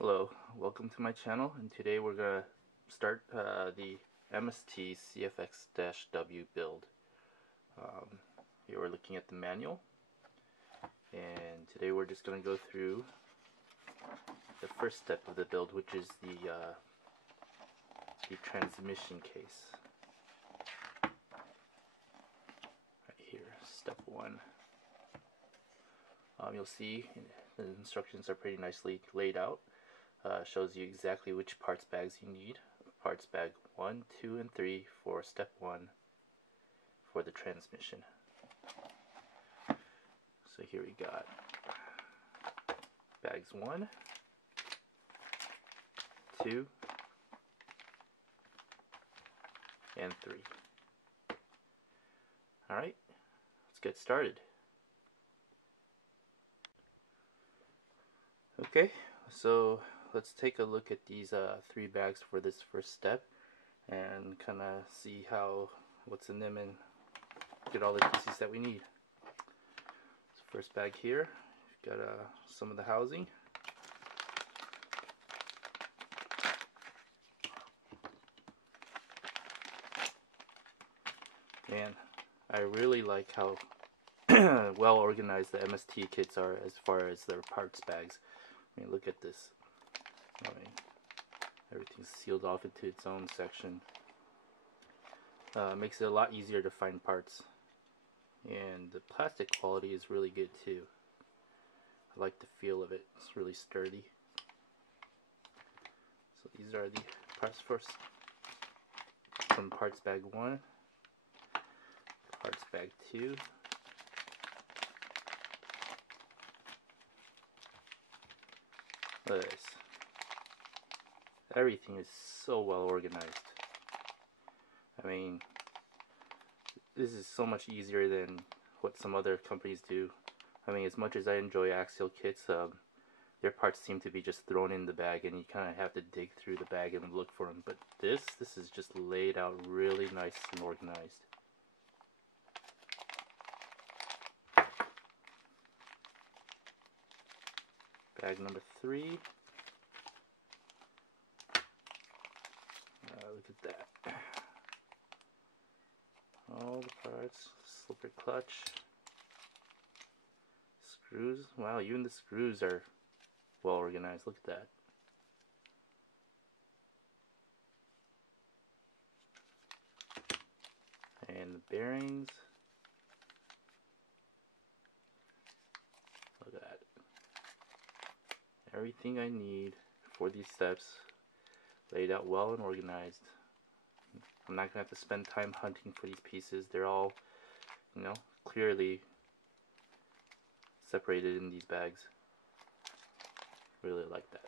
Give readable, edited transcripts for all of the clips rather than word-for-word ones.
Hello, welcome to my channel, and today we're going to start the MST CFX-W build. Here we're looking at the manual, and today we're just going to go through the first step of the build, which is the transmission case. Right here, step one. You'll see the instructions are pretty nicely laid out. Shows you exactly which parts bags you need. Parts bag 1, 2, and 3 for step 1 for the transmission. So here we got bags 1, 2, and 3. Alright, let's get started. Okay, so let's take a look at these 3 bags for this first step and kind of see what's in them and get all the pieces that we need. So first bag here, we've got some of the housing. Man, I really like how well organized the MST kits are as far as their parts bags. I mean, look at this. I mean, everything's sealed off into its own section. Makes it a lot easier to find parts. And the plastic quality is really good too. I like the feel of it. It's really sturdy. So these are the parts from parts bag 1, parts bag 2, look at this. Everything is so well organized. I mean, this is so much easier than what some other companies do. I mean, as much as I enjoy Axial kits, their parts seem to be just thrown in the bag and you kind of have to dig through the bag and look for them. But this is just laid out really nice and organized. Bag number 3. Look at that. All the parts, slipper clutch, screws. Wow, even the screws are well organized. Look at that. And the bearings. Look at that. Everything I need for these steps laid out well and organized. I'm not going to have to spend time hunting for these pieces. They're all, clearly separated in these bags. Really like that.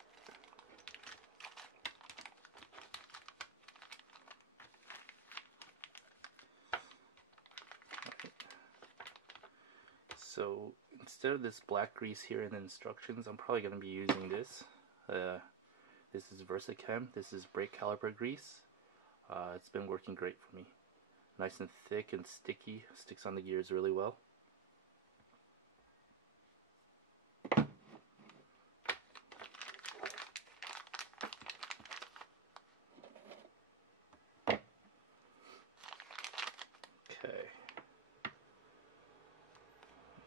Right. So instead of this black grease here in the instructions, I'm probably going to be using this. This is Versachem. This is brake caliper grease. It's been working great for me. Nice and thick and sticky. Sticks on the gears really well. Okay.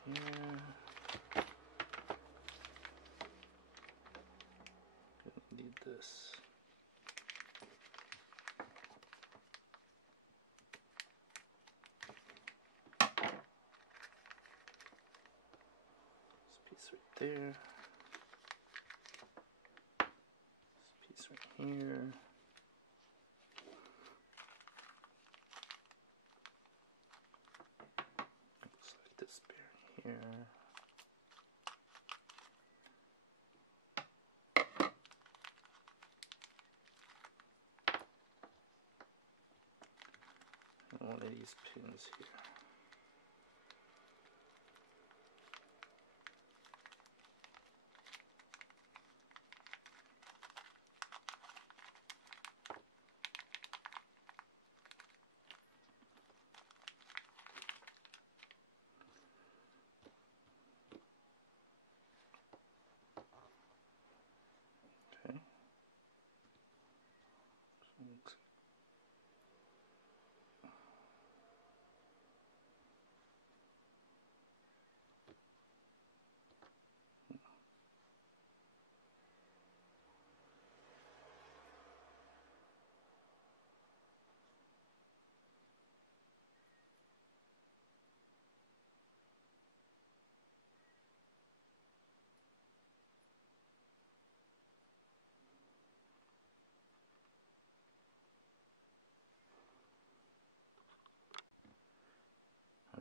Yeah. Gonna need this. Right there. This piece right here. Looks like this bearing here. And one of these pins here.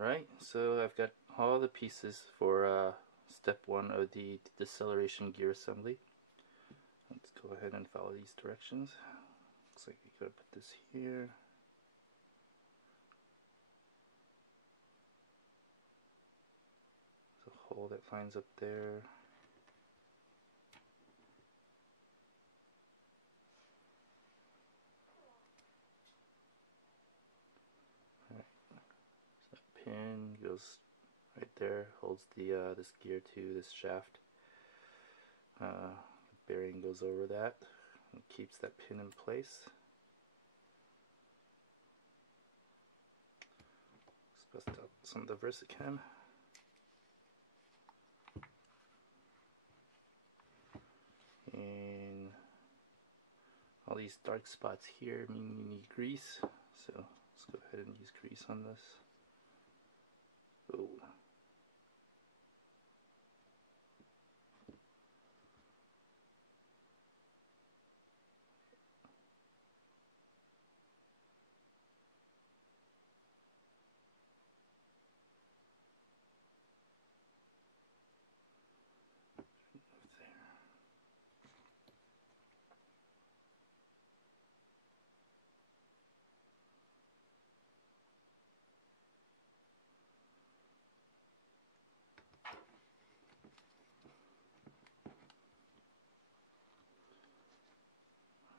Alright, so I've got all the pieces for step 1 of the deceleration gear assembly. Let's go ahead and follow these directions. Looks like we gotta put this here. There's a hole that lines up there. Pin goes right there, holds the this gear to this shaft. The bearing goes over that and keeps that pin in place. Let's bust out some of the Versachem. And all these dark spots here mean you need grease, so let's go ahead and use grease on this. Oh.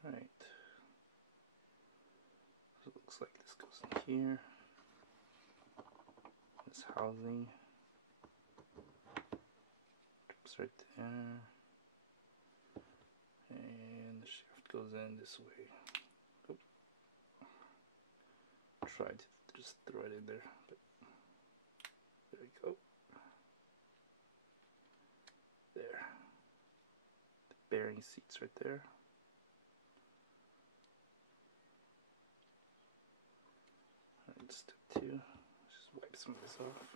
Alright, so it looks like this goes in here, this housing, drips right there, and the shaft goes in this way. Oh. Tried to just throw it in there, but there we go. There. The bearing seats right there. Step 2, just wipe some of this off.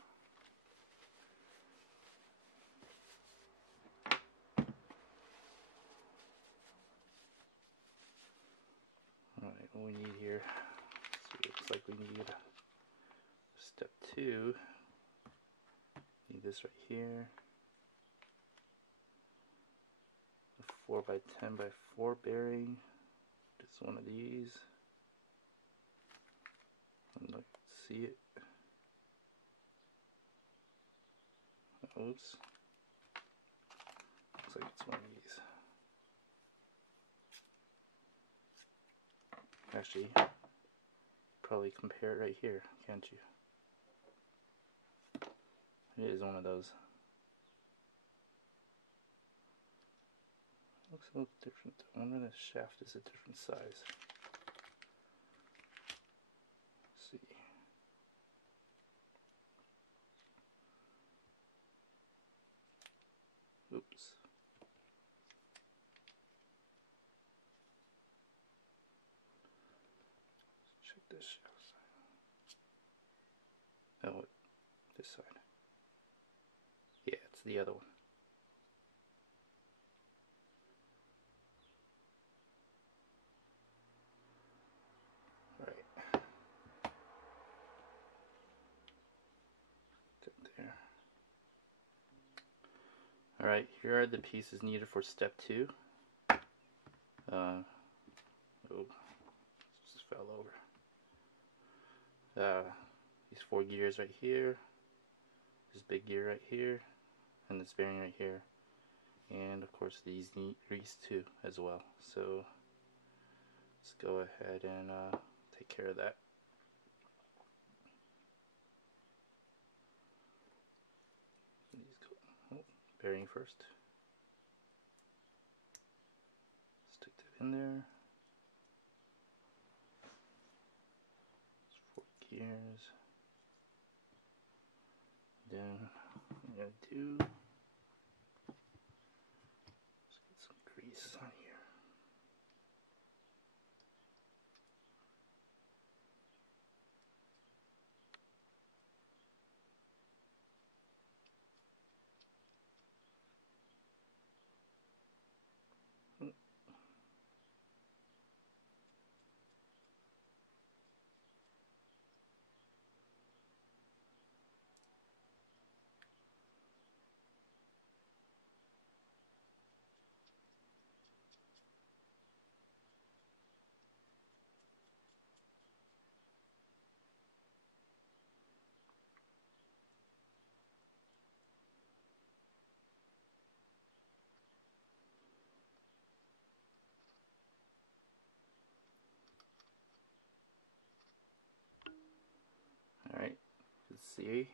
Alright, what we need here, so it looks like we need step 2, need this right here, a 4x10x4 bearing, just one of these. I'd like to see it. Oops. Looks like it's one of these. Actually, probably compare it right here, can't you? It is one of those. Looks a little different. I wonder if the shaft is a different size. Let's see. Oops. Let's check this shaft side. Oh, this side. Yeah, it's the other one. Right. There. Alright, here are the pieces needed for step 2. Oh, just fell over. These 4 gears right here, this big gear right here, and this bearing right here, and of course these need grease too as well. So let's go ahead and take care of that. So these go, bearing first. Stick that in there. 4 gears. Then I'm gonna do, let's get some grease on here. see,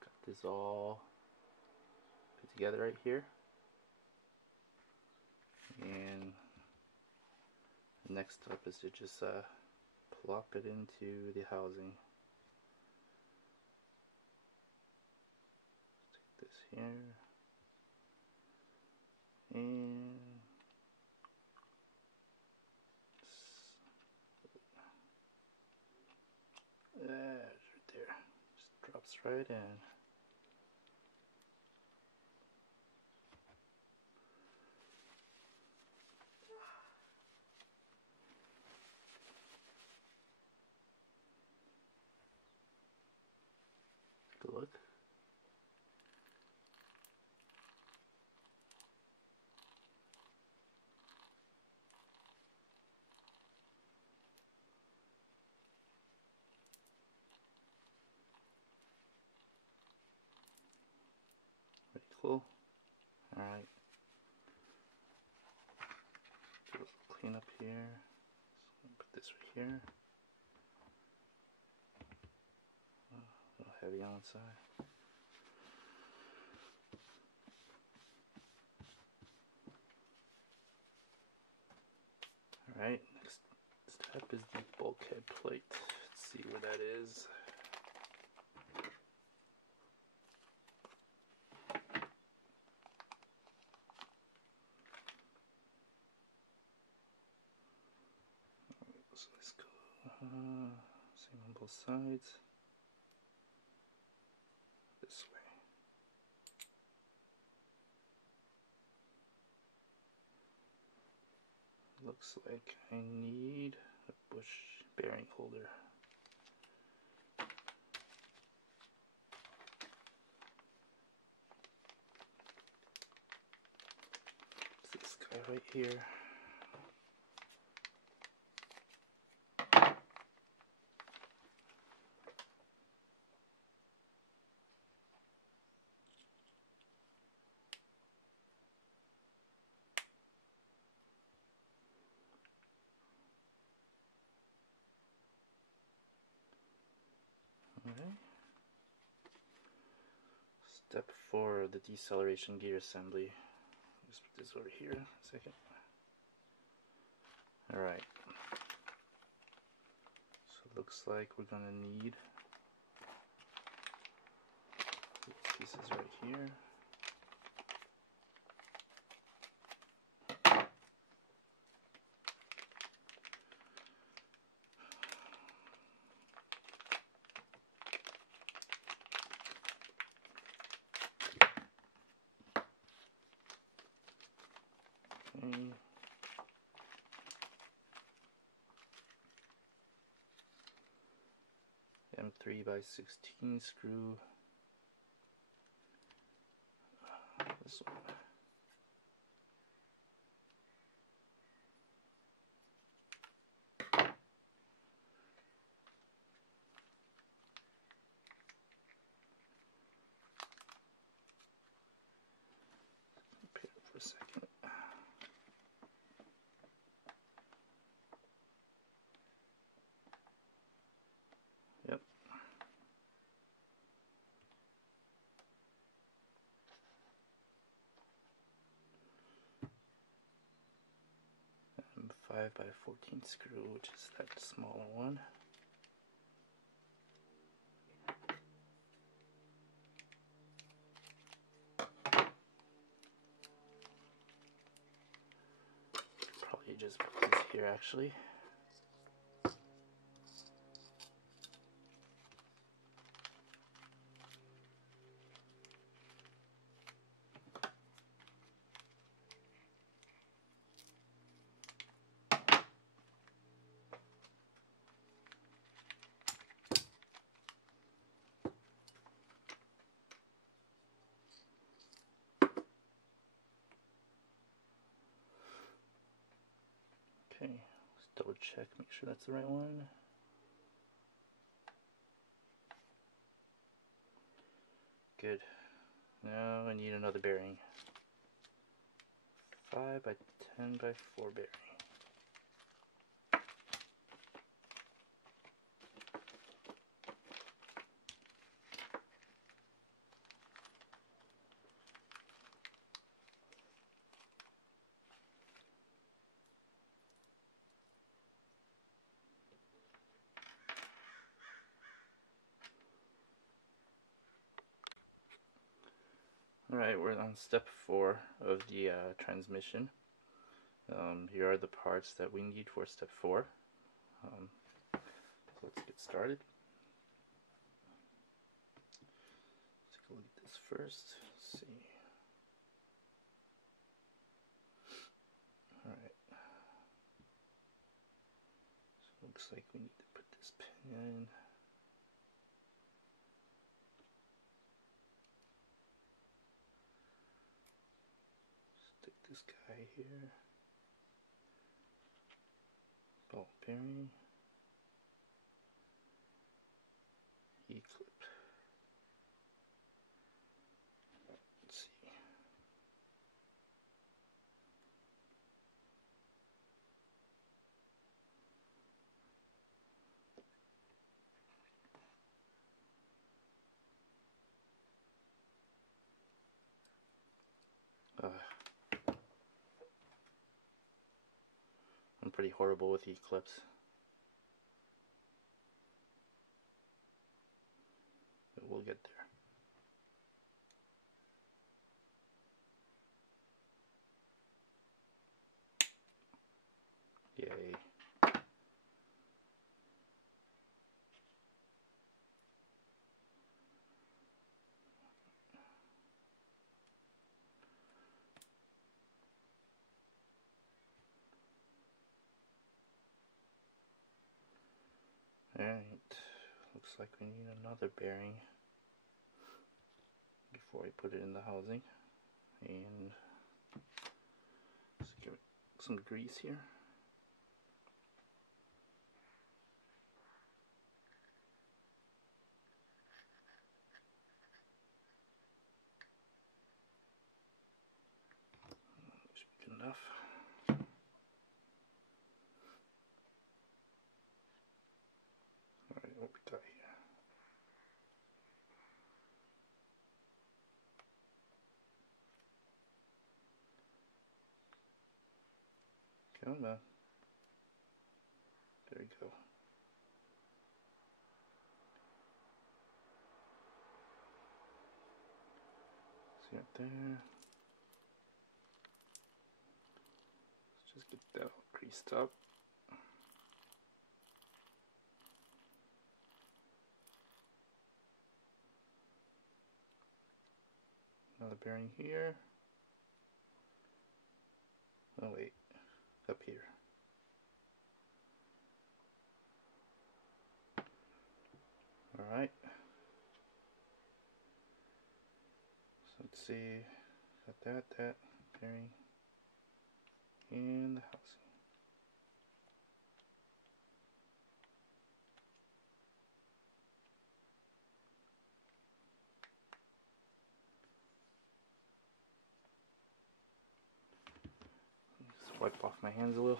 got this all put together right here, and next up is to just plop it into the housing. Take this here, and there's right there. Just drops right in. Good look. Pretty cool. Alright. Do a little cleanup here. So put this right here. A little heavy on one side. Alright, next step is the bulkhead plate. Let's see where that is. So let's go same on both sides. This way. Looks like I need a bush bearing holder. It's this guy right here. Okay. Step 4 of the deceleration gear assembly. Just put this over here a second. Alright. So it looks like we're gonna need these pieces right here. M3 by 16 screw. This one. Put it for a second. Yep. And 5 by 14 screw, which is that smaller one. Probably just put this here actually. Okay, let's double check, make sure that's the right one. Good. Now I need another bearing. 5 by 10 by 4 bearing. Alright, we're on step 4 of the transmission. Here are the parts that we need for step 4. So let's get started. Let's take a look at this first. Let's see. Alright. So it looks like we need to put this pin in. Stick this guy here. Ball bearing. E-clip. Let's see. I'm pretty horrible with E-clips. But we'll get there. Yay. Alright, looks like we need another bearing before we put it in the housing. And let's give it some grease here. That should be good enough. Alright, what we got here? Come on. There you go. See right there. Let's just get that all greased up. Another bearing here. Oh wait, up here. Alright. So let's see. Got that bearing in the housing. Just wipe off my hands a little.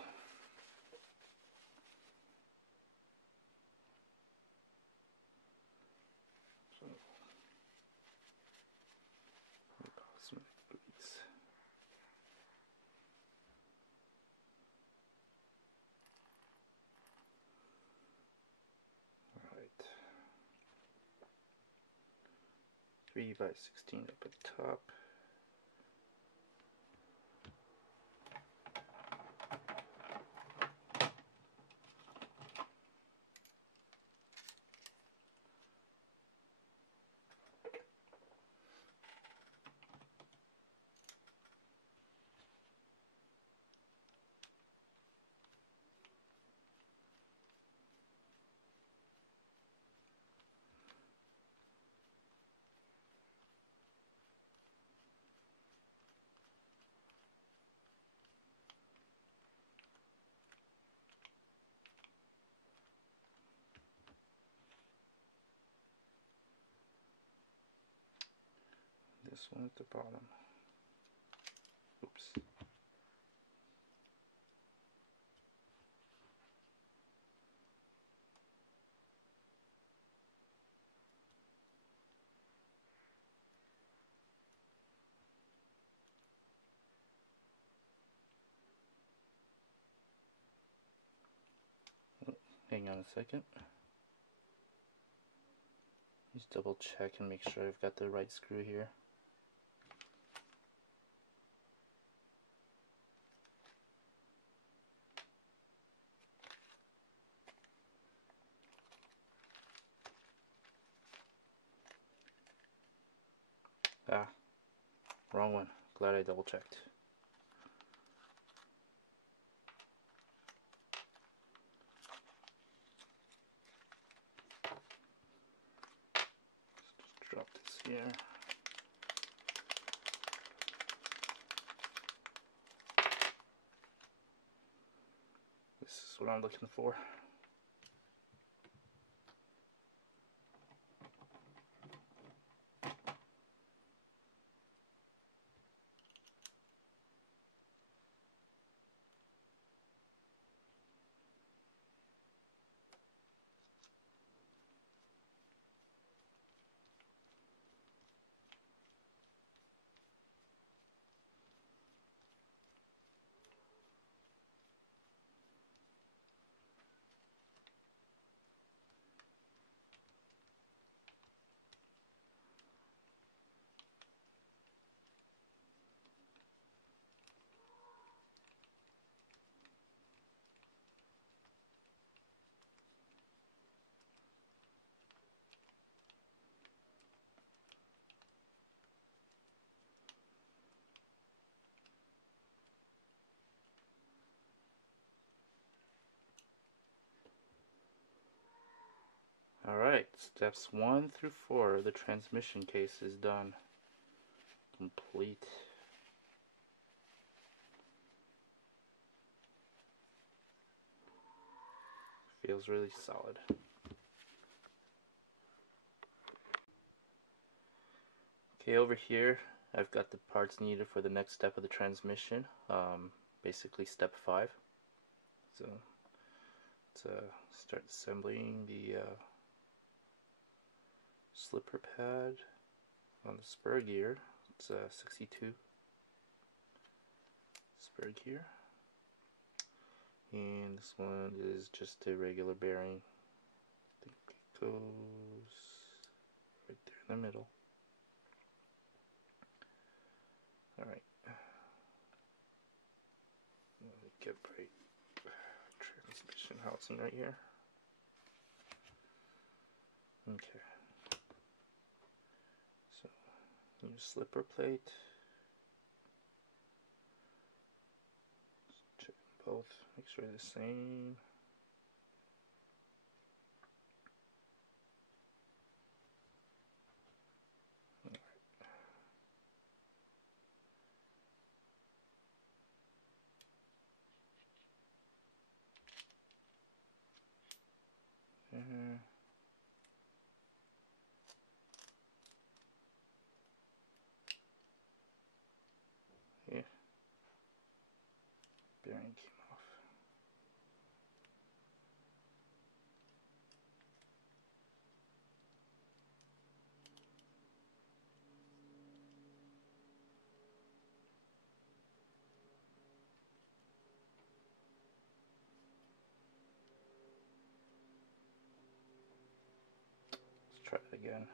So, some grease. Alright. 3x16 up at the top. This one at the bottom. Oops. Oh, hang on a second. Just double check and make sure I've got the right screw here. Ah, wrong one. Glad I double checked. Just drop this here. This is what I'm looking for. Alright, steps 1 through 4, the transmission case is done. Complete. Feels really solid. Okay, over here I've got the parts needed for the next step of the transmission, basically step 5. So let's start assembling the slipper pad on the spur gear. It's a 62 spur gear, and this one is just a regular bearing. I think it goes right there in the middle. Alright, get right transmission housing right here. Okay, so use slipper plate. Check both, make sure they're the same. Yeah, bearing came off. Let's try it again.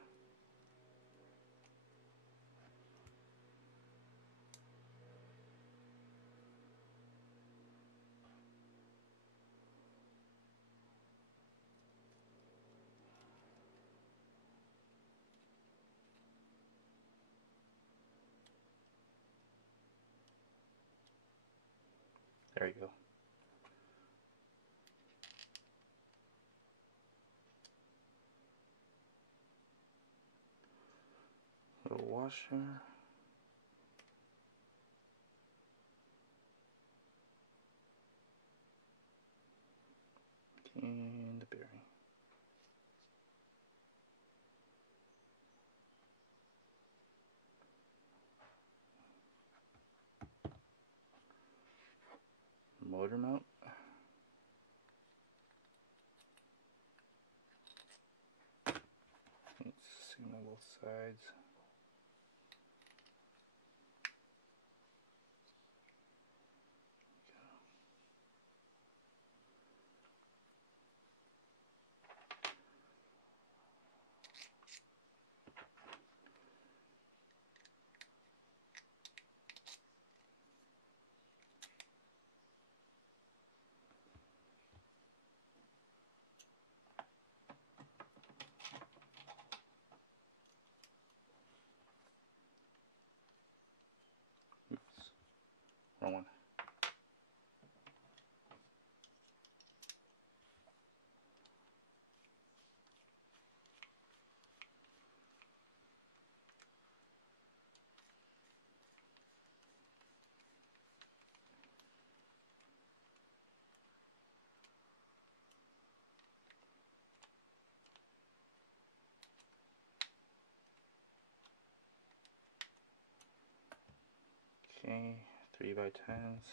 There you go. Little washer. And the bearing. Motor mount. Let's signal both sides. different one. Okay, 3x10s.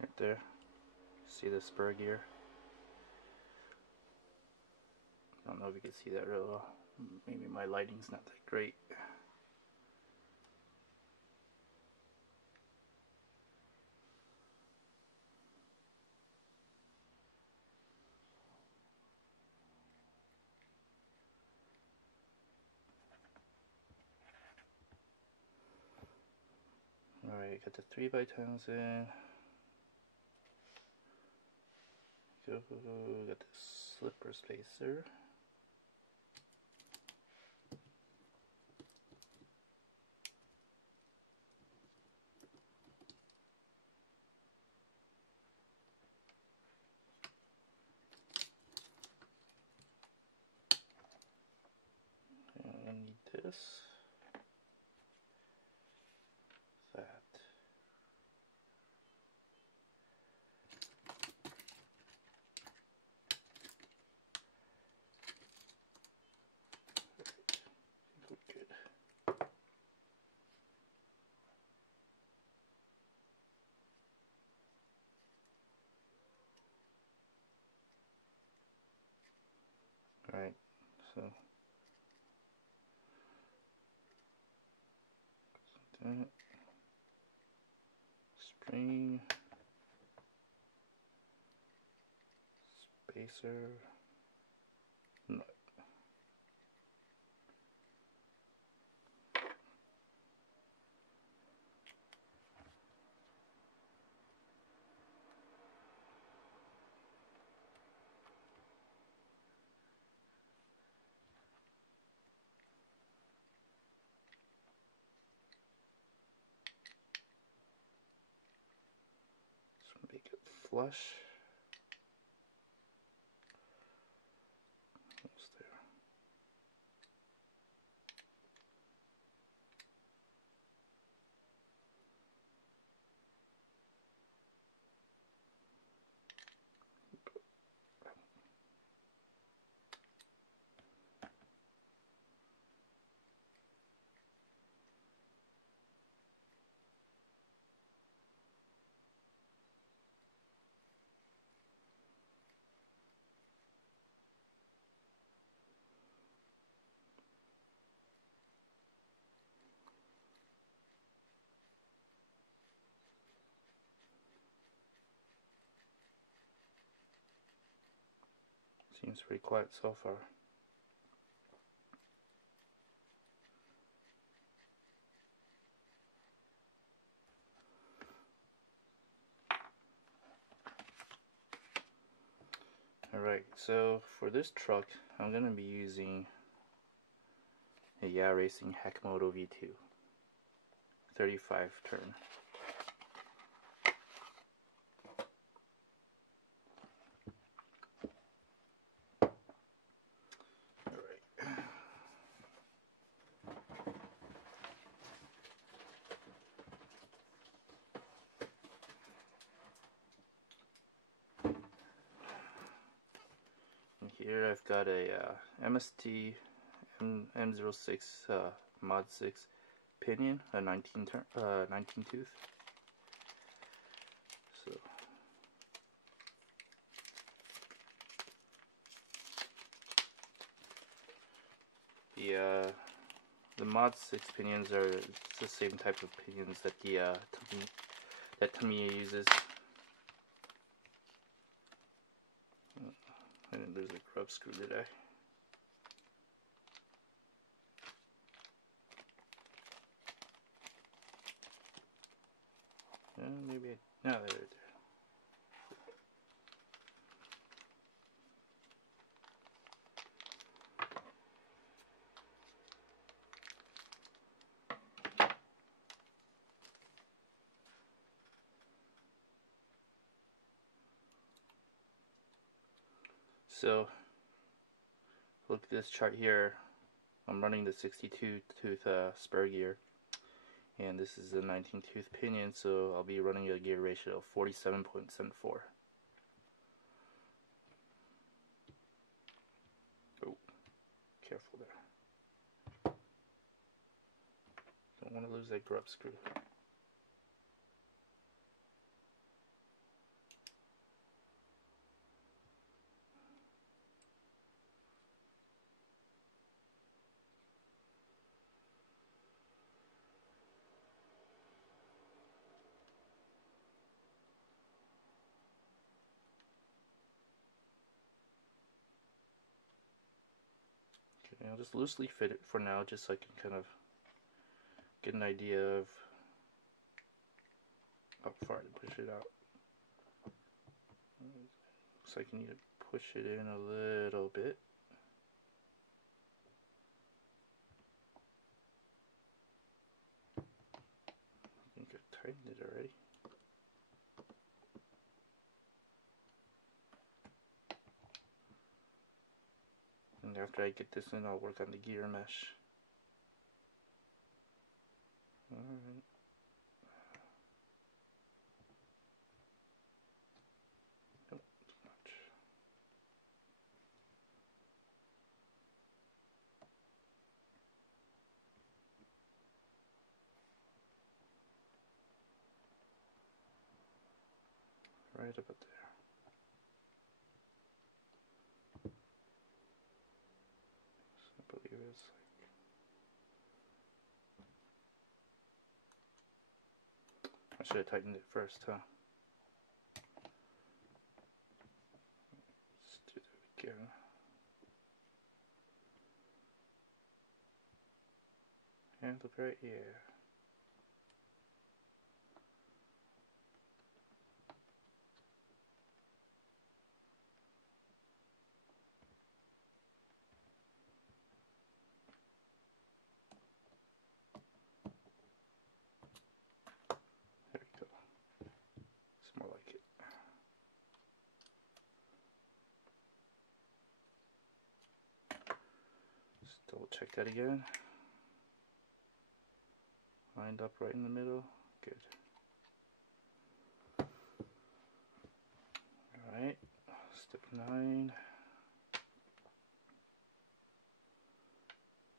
Right there. See the spur gear? I don't know if you can see that real well. Maybe my lighting's not that great. Alright, got the 3x10s in. Got the slipper spacer. And I need this. That. Good. Alright, so that spring spacer nut. Just make it flush. Almost there. Seems pretty quiet so far. Alright, so for this truck, I'm going to be using a Yeah Racing Hackmoto V2 35 turn. Here I've got a MST M06 Mod 6 pinion, a 19 tooth. So the Mod 6 pinions are the same type of pinions that the Tamiya uses. I didn't lose a grub screw, did I? Maybe I... No, there. So, look at this chart here. I'm running the 62 tooth Spur gear, and this is a 19 tooth pinion, so I'll be running a gear ratio of 47.74. Oh, careful there. Don't want to lose that grub screw. Okay, I'll just loosely fit it for now, just so I can kind of get an idea of how far to push it out. Looks like you need to push it in a little bit. I think I've tightened it already. And after I get this in, I'll work on the gear mesh. Alright. Nope, too much. Right about there. I believe it's like... I should have tightened it first, huh? Let's do that again. And look right here. There we go. It's more like it. Just double check that again. Lined up right in the middle. Good. Alright. Step 9.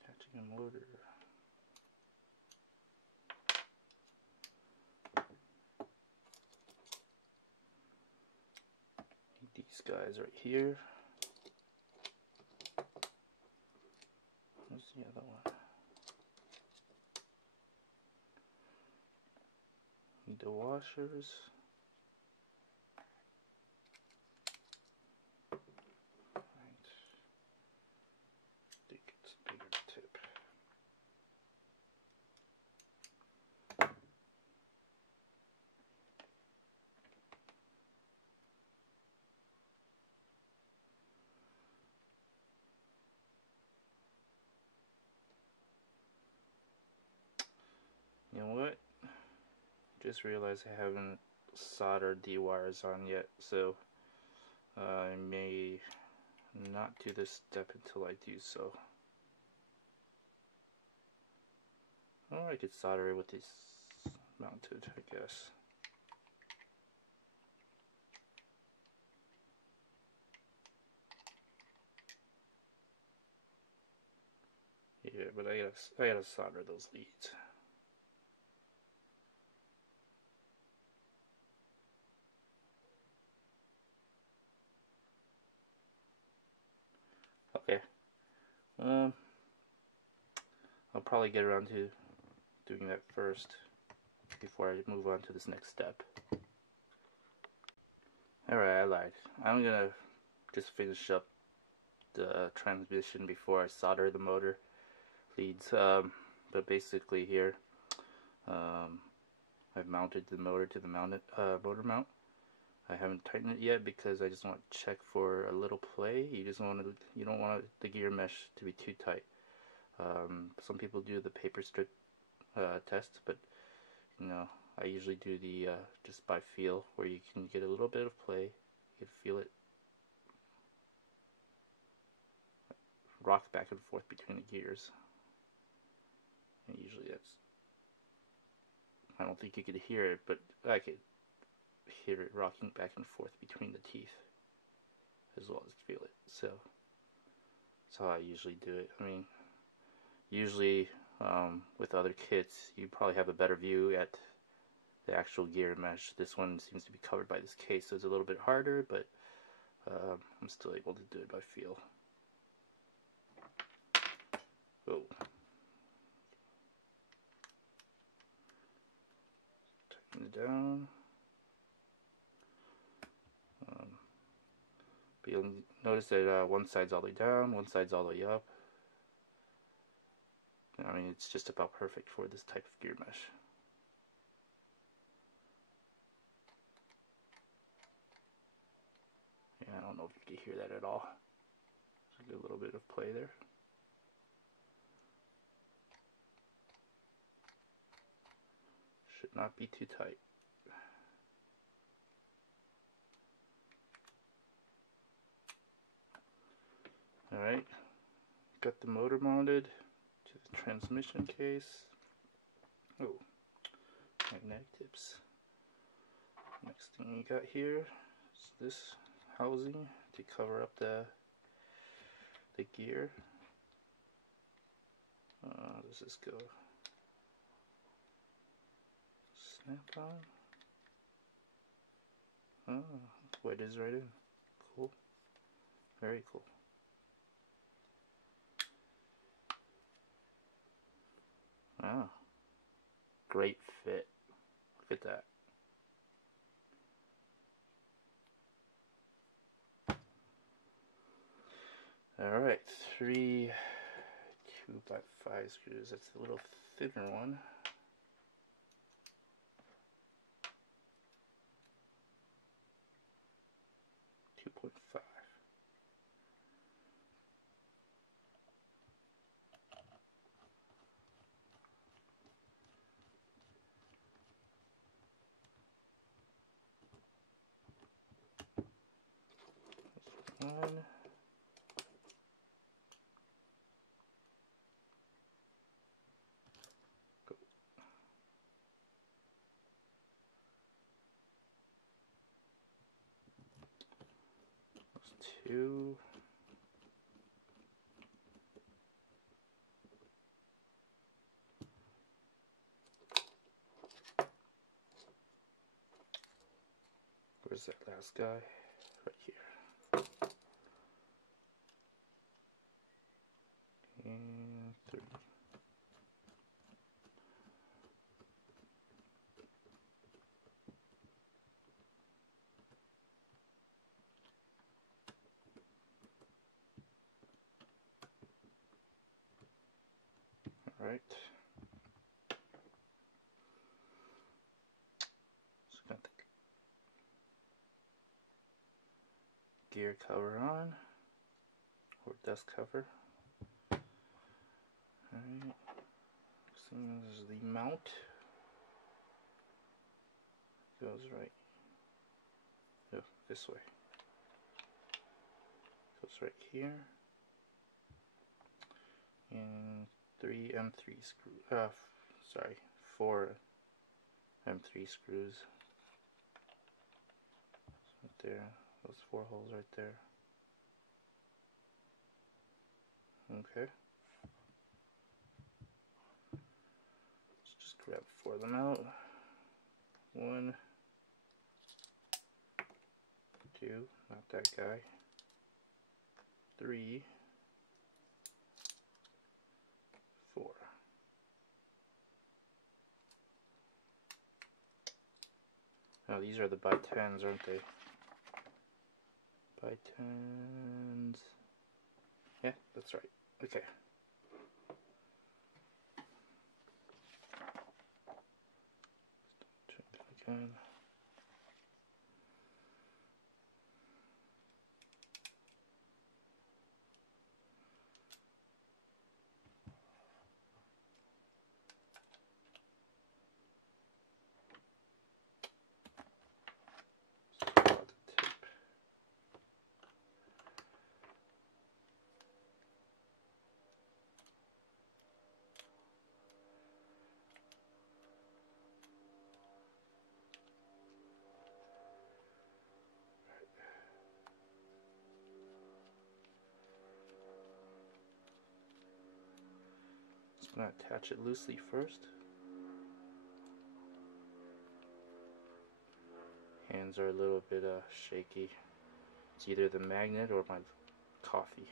Attaching a motor. These guys right here. Where's the other one? Need the washers. Right. I think it's a bigger tip. know what? Just realized I haven't soldered the wires on yet, so I may not do this step until I do so. Or I could solder it with this mounted, I guess. Yeah, but I gotta solder those leads. Okay. I'll probably get around to doing that first before I move on to this next step. Alright, I lied. I'm gonna just finish up the transmission before I solder the motor leads. But basically here, I've mounted the motor to the motor mount. I haven't tightened it yet because I just want to check for a little play. You don't want the gear mesh to be too tight. Some people do the paper strip test, but you know, I usually do the just by feel, where you can get a little bit of play. You can feel it rock back and forth between the gears. And usually I don't think you could hear it, but I could hear it rocking back and forth between the teeth as well as feel it. So that's how I usually do it. I mean, usually with other kits you probably have a better view at the actual gear mesh. This one seems to be covered by this case, so it's a little bit harder, but I'm still able to do it by feel. Oh. Tighten it down. But you'll notice that one side's all the way down, one side's all the way up. I mean, it's just about perfect for this type of gear mesh. Yeah, I don't know if you can hear that at all. There's a little bit of play there. Should not be too tight. Alright, got the motor mounted to the transmission case. Oh, magnetic tips. Next thing we got here is this housing to cover up the gear. Does this go snap on? Oh, that's what it is right in. Cool. Very cool. Wow. Great fit. Look at that. Alright, 3 2x5 screws. That's the little thinner one. One. Go. That's 2. Where's that last guy? Right here. And 3. All right. So got the gear cover on, or dust cover. Alright, this is the mount goes right, no, this way. Goes right here. And 3 M3 screws, sorry, 4 M3 screws. Right there, those 4 holes right there. Okay. Let's just grab 4 of them out. 1, 2, not that guy. 3, 4. Now these are the by 10s, aren't they? By 10s. Yeah, that's right. Okay. Check it again. I'm going to attach it loosely first. Hands are a little bit shaky. It's either the magnet or my coffee.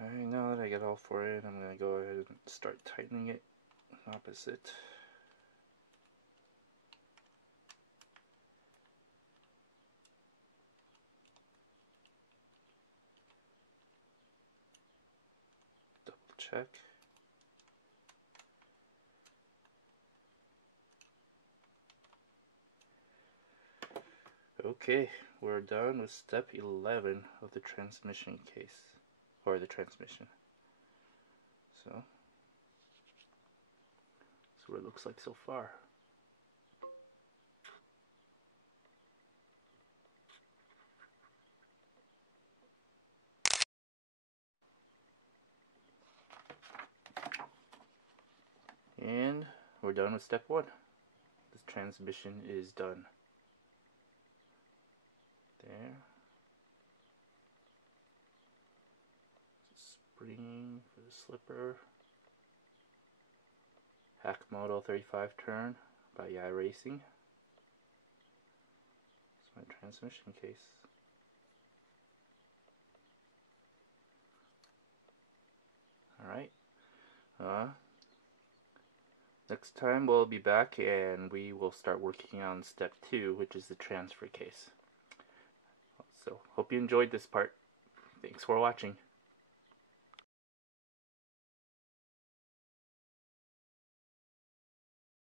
Alright, now that I get all 4 in, I'm going to go ahead and start tightening it opposite. Double check. Okay, we're done with step 11 of the transmission case, or the transmission. So, that's what it looks like so far. And we're done with step 1. This transmission is done. There. Spring for the slipper. Hack Model 35 turn by iRacing. It's my transmission case. Alright. Next time we'll be back and we will start working on step 2, which is the transfer case. So, hope you enjoyed this part. Thanks for watching.